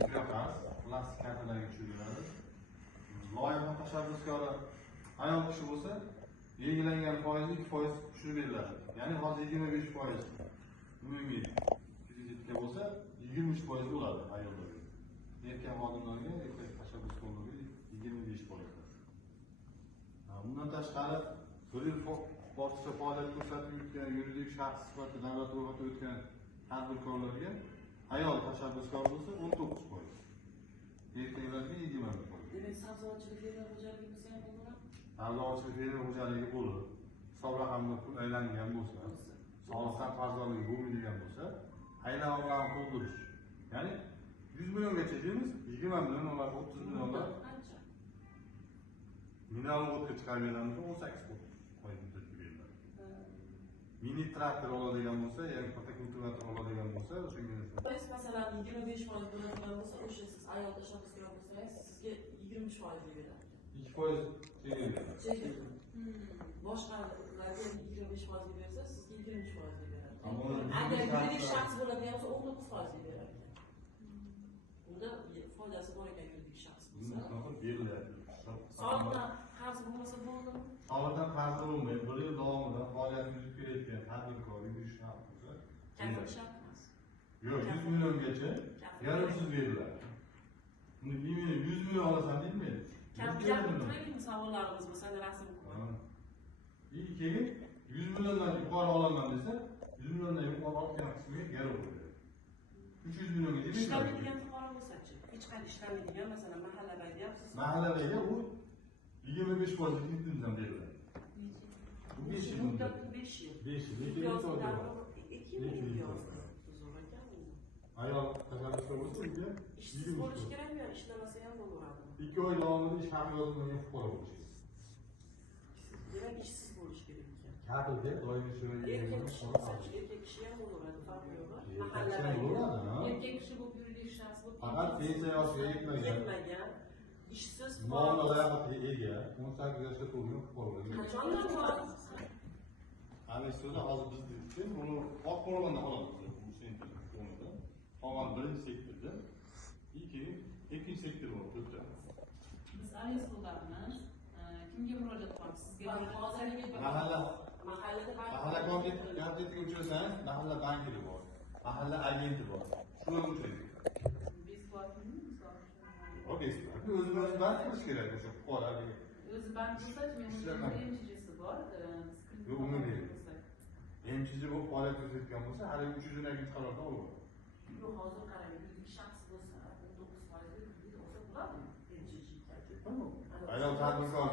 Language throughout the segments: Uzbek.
Mikroqarz plastik kartalarga tushiriladi. Loyiha tashabbuskori ayol kishi bo'lsa, belgilangan foizni 2% tushirib beriladi. Ya'ni hozir 25% umumiy kreditga bo'lsa 23% bo'ladi ayollarga. Erkak xodimlarga, erkak tashabbuskorlarga 25%. Bundan tashqari bir yil bosqichda faoliyat ko'rsatib yurgan yuridik shaxs sifatida davlat ro'yxatiga o'tgan tadbirkorlarga ayol tashabbuskor bo'lsa 19%. Erkaklarga 20%. Demak, sabzavotchilik fermer xo'jaligi bo'lsa ham bo'ladimi? Sabzavotchilik fermer xo'jaligi bo'lib, hisob raqamda pul aylangan bo'lsa, soliqdan qarzdorligi bo'lmaydigan bo'lsa, aylanmalarni to'ldirish. Ya'ni 100 milliongacha deymiz, 20 millionlar, 30 millionlar. Qancha? Mineral o'tga chiqarib beriladi, 18% muddatga beriladi. Mini traktor oladigan bo'lsa, ya'ni katta kultivator oladigan bo'lsa, o'shanga Masalan, 25% bo'ladigan bo'lsa, o'sha siz ayol tashabbuskor bo'lsangiz, sizga 23% beradi. 2% chegirma beradi. Chegirma. Boshqalarga 25% bersa, sizga 23% beradi. Agar yuridik shaxs bo'ladigan bo'lsa, 19% beradi. Bunda foydasi bor ekan yuridik shaxs bo'lsa. Beriladi. Soliqdan qarz bo'lmasa bo'ldimi? Soliqdan qarz bo'lmaydi. 1 yil davomida faoliyat yurib kelayotgan tadbirkor yuridik shaxs bo'lsa, Kafil shart emas. yo'q, 100 milliongacha yarimsiz beriladi. Buni 100 million olasan deyilmaydi. Kafil savollarimiz bo'lsa, rasm qo'y. Keyin 100 milliondan yuqori olaman desa, 100 milliondan yuqori olgan qismiga garov bo'ladi. 300 milliongacha Ishlamaydigan fuqaro bo'lsa-chi? Hech qanday ishlamaydigan, masalan, mahallada deyapsiz. Mahalladaga u 25% kreditdan beriladi. Bu 5 yil muddat 5 yil. 5 yil. 2 yil yozdi. Zo'r ekan bu. Ayol tashabbuskor bo'lsa, unga Ishsiz bo'lish kerakmi yo ishlamasa ham bo'laveradi? 2 oy davomida ish haqi yozilmagan fuqaro bo'lish kerak. Demak, ishsiz bo'lish kerak ekan. Kafilga doimiy Erkak kishi bo'lsa, erkak kishi ham bo'laveradi, farqi yo'q. Mahallada Erkak kishi bo'lib yuridik shaxs bo'lib faqat pensiya yoshiga yetmagan, ishsiz muomala layoqatiga ega 18 yoshga to'lgan fuqarolarga. qachondan bor? Ana shuni hozir biz deydik, buni oq qo'rg'ondan olamiz. Bu sentir qo'mida. Qolgan birinchi sektorda, keyin ikkinchi sektor bor, to'rtta. biz ariz qilganmiz. Kimga murojaat qilamiz? Sizga Mahalla komitetiga uchrasangiz, mahalla bankiri bor, mahalla agenti bor. Shularga uchraydi. Besplatmi? O besplatni o'zimiz bank qilish kerak o'sha fuqarolarga. O'zi bank bo'lsa-chi, men MCH'si bor. Yo'q, umumiy. MCH bu faoliyat ko'rsatgan bo'lsa, hali 300 dan qarorda oladi. Yo'q, hozir qarang, yuridik shaxs bo'lsa, 19% kredit olsa bo'ladimi? Ayol tadbirkor.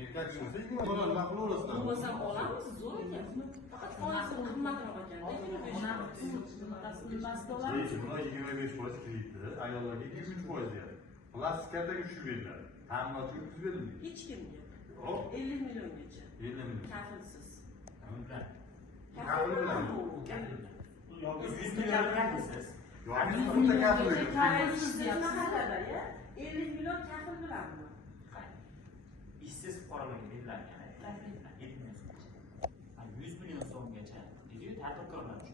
Erkak bo'lsa, 2 million ma'qul o'rasidan. Bo'lmasa olamiz, zo'r ekan. Faqat foizi qimmatroq ekan. Lekin buni 25% krediti, ayollarga 23% beradi. Plastik kartaga tushib beriladi. Ta'minotga o'tkazib berilmaydi. Hech kimga. Yo'q. 50 milliongacha. 50 million. Kafilsiz. Kafil bilan. Yoki 100 million kafilsiz. Yoki 100 million kafil. Kafilsiz mahallada, 50 million kafil bilanmi? Ishsiz fuqarolarga beriladigan takliflar 7 million so'mgacha. 100 million so'mgacha dedi-yu, tadbirkorlar uchun